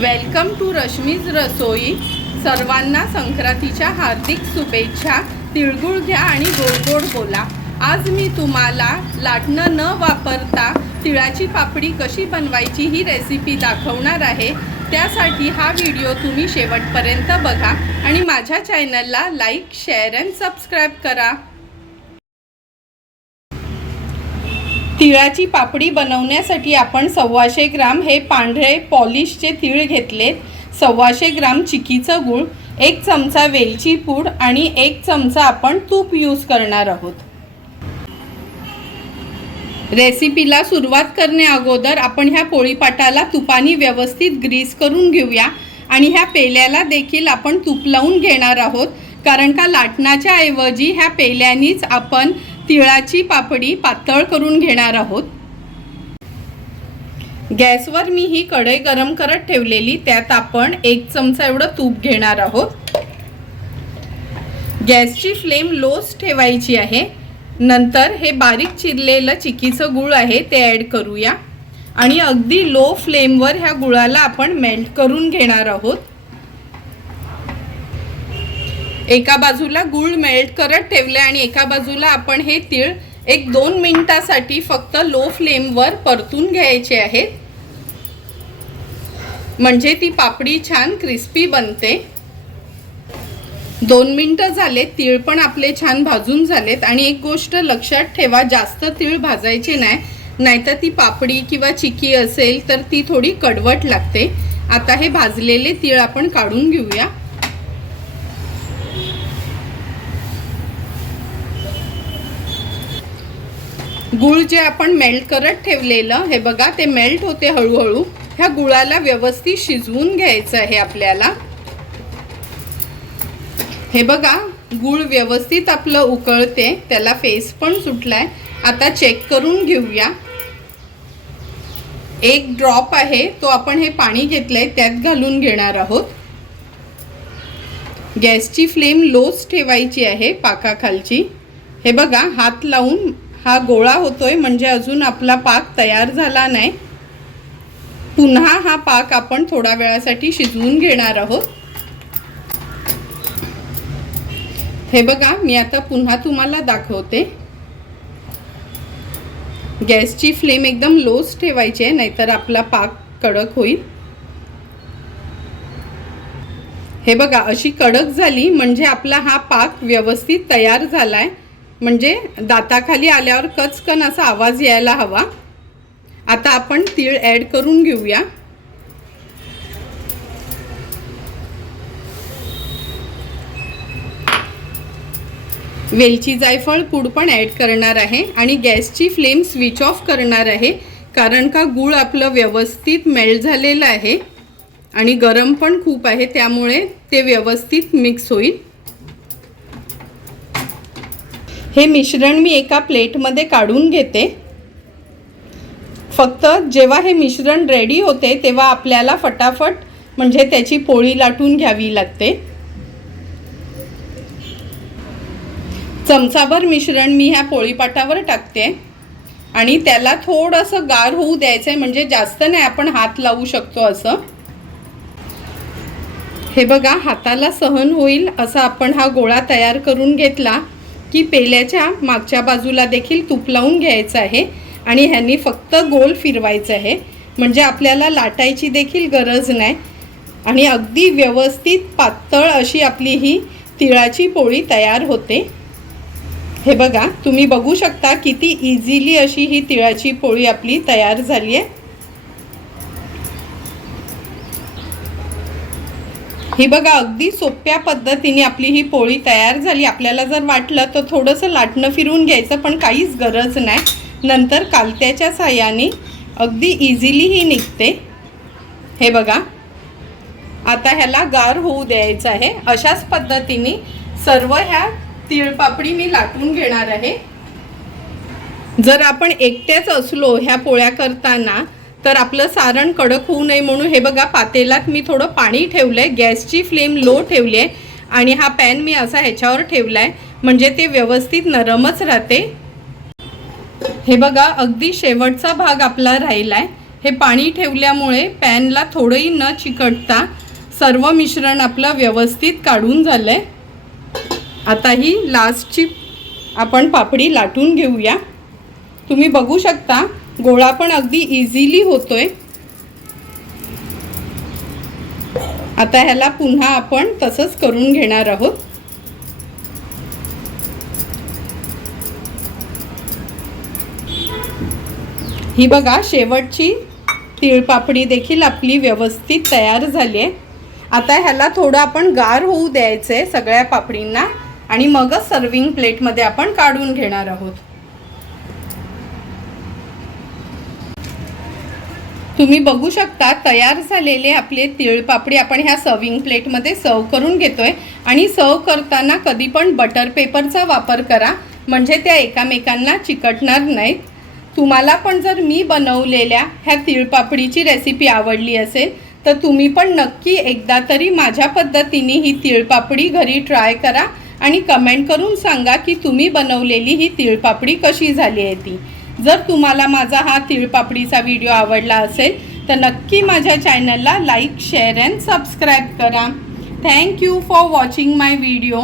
Welcome to Rashmi's रसोई. सर्वांना संक्रांतीच्या हार्दिक शुभेच्छा. तिळगुळ घ्या आणि गोडगोड बोला. आज मी तुम्हाला लाटणं न वापरता तिळाची पापडी कशी बनवायची ही रेसिपी दाखवणार आहे. त्यासाठी हा व्हिडिओ तुम्ही शेवटपर्यंत बघा आणि माझ्या चॅनलला लाईक शेअर अँड सबस्क्राईब करा. तिळाची पापडी बनवण्यासाठी आपण सव्वाशे ग्राम हे पांढरे पॉलिशचे तीळ घेतलेत. सव्वाशे ग्राम चिकीचं गूळ एक चमचा वेलची पूड आणि एक चमचा आपण तूप यूज करणार आहोत. रेसिपीला सुरुवात करणे अगोदर आपण ह्या पोळीपाटाला तुपाने व्यवस्थित ग्रीस करून घेऊया आणि ह्या पेल्याला देखील आपण तूप लावून घेणार आहोत. कारण का लाटणाच्या ऐवजी ह्या पेल्यानीच आपण तिळाची पापडी पातळ करून घेणार आहोत. गॅसवर मी ही कढई गरम करत ठेवलेली त्यात आपण एक चमचा एवढं तूप घेणार आहोत. गॅसची फ्लेम लोच ठेवायची आहे. नंतर हे बारीक चिरलेलं चिकीचं गुळ आहे ते ॲड करूया. आणि अगदी लो फ्लेमवर ह्या गुळाला आपण मेल्ट करून घेणार आहोत. एका बाजूला गुळ मेल्ट करत ठेवले आणि एका बाजूला आपण हे तीळ एक दोन मिनिटासाठी फक्त लो फ्लेमवर परतून घ्यायचे आहेत. म्हणजे ती पापडी छान क्रिस्पी बनते. दोन मिनटं झाले तीळ पण आपले छान भाजून झालेत आणि एक गोष्ट लक्षात ठेवा जास्त तीळ भाजायचे नाही नाहीतर ती पापडी किंवा चिकी असेल तर ती थोडी कडवट लागते. आता हे भाजलेले तीळ आपण काढून घेऊया. गुळ जे आपण मेल्ट करत ठेवलेलं हे बघा ते मेल्ट होते हळूहळू. ह्या गुळाला व्यवस्थित शिजवून घ्यायचं आहे आपल्याला. हे बघा गुळ व्यवस्थित आपलं उकळते त्याला फेस पण सुटलाय. आता चेक करून घेऊया. एक ड्रॉप आहे तो आपण हे पाणी घेतलंय त्यात घालून घेणार आहोत. गॅसची फ्लेम लोच ठेवायची आहे पाकाखालची. हे बघा हात लावून हा गोळा होतोय म्हणजे अजून आपला पाक तयार झाला नाही. पुन्हा हा पाक आपण थोड्या वेळासाठी शिजवून घेणार आहोत. हे बघा मी आता पुन्हा तुम्हाला दाखवते. गॅसची फ्लेम एकदम लोच ठेवायची आहे नाहीतर आपला पाक कडक होईल. हे बघा अशी कडक झाली म्हणजे आपला हा पाक व्यवस्थित तयार झालाय. म्हणजे दाताखाली आल्यावर कचकन असा आवाज यायला हवा. आता आपण तीळ ॲड करून घेऊया. वेलची जायफळ पूड पण ॲड करणार आहे आणि गॅसची फ्लेम स्विच ऑफ करणार आहे कारण का गूळ आपलं व्यवस्थित मेल्ट झालेलं आहे आणि गरम पण खूप आहे त्यामुळे ते व्यवस्थित मिक्स होईल. हे मिश्रण मी एका प्लेटमध्ये काढून घेते. फक्त जेव्हा हे मिश्रण रेडी होते तेव्हा आपल्याला फटाफट म्हणजे त्याची पोळी लाटून घ्यावी लागते. चमचाभर मिश्रण मी ह्या पोळीपाटावर टाकते आणि त्याला थोडंसं गार होऊ द्यायचं आहे म्हणजे जास्त नाही आपण हात लावू शकतो असं. हे बघा हाताला सहन होईल असा आपण हा गोळा तयार करून घेतला. की पेल्याच्या मागच्या बाजूला देखील तूप लावून घ्यायचं आहे आणि ह्यांनी फक्त गोल फिरवायचं आहे. म्हणजे आपल्याला लाटायची देखील गरज नाही. आणि अगदी व्यवस्थित पातळ अशी आपली ही तिळाची पोळी तयार होते. हे बघा तुम्ही बघू शकता किती इझिली अशी ही तिळाची पोळी आपली तयार झाली आहे. हे बघा अगदी सोप्या पद्धतीने आपली ही पोळी तयार झाली. आपल्याला जर वाटलं तर थोडंसं लाटणं फिरवून घ्यायचं पण काहीच गरज नाही. नंतर कालत्याच्या साह्याने अगदी इझिली ही निघते. हे बघा आता ह्याला गार होऊ द्यायचं आहे. अशाच पद्धतीने सर्व ह्या तिळपापडी मी लाटून घेणार आहे. जर आपण एकट्याच असलो ह्या पोळ्या करताना तर आपलं सारण कडक होऊ नये म्हणून हे बघा पातेलात मी थोडं पाणी ठेवलं आहे गॅसची फ्लेम लो ठेवली आहे आणि हा पॅन मी असा ह्याच्यावर ठेवला आहे म्हणजे ते व्यवस्थित नरमच राहते. हे बघा अगदी शेवटचा भाग आपला राहिला आहे हे पाणी ठेवल्यामुळे पॅनला थोडंही न चिकटता सर्व मिश्रण आपलं व्यवस्थित काढून झालंय. आता ही लास्टची आपण पापडी लाटून घेऊया. तुम्ही बघू शकता गोळा पण अगदी इझिली होतोय. आता ह्याला पुन्हा आपण तसंच करून घेणार आहोत. ही बघा शेवटची तिळपापडी देखील आपली व्यवस्थित तयार झाली आहे. आता ह्याला थोडं आपण गार होऊ द्यायचं आहे सगळ्या पापडींना आणि मगच सर्विंग प्लेटमध्ये आपण काढून घेणार आहोत. तुम्ही बघू शकता तयार झालेले आपले तिळपापडी आपण ह्या सर्विंग प्लेटमध्ये सर्व करून घेतोय. आणि सर्व करताना कधी पण बटर पेपरचा वापर करा. म्हणजे त्या एकामेकांना चिकटणार नाहीत. तुम्हाला पण जर मी बनवलेल्या ह्या तिळपापडीची रेसिपी आवडली असेल तर तुम्ही पण नक्की एकदा तरी माझ्या पद्धतीने ही तिळपापडी घरी ट्राय करा. आणि कमेंट करून सांगा की तुम्ही बनवलेली ही तिळपापडी कशी झाली आहे ती. जर तुम्हाला माझा हा तिळपापडीचा व्हिडिओ आवडला असेल तर नक्की माझ्या चॅनलला लाईक शेअर अँड सबस्क्राईब करा. Thank you for watching my video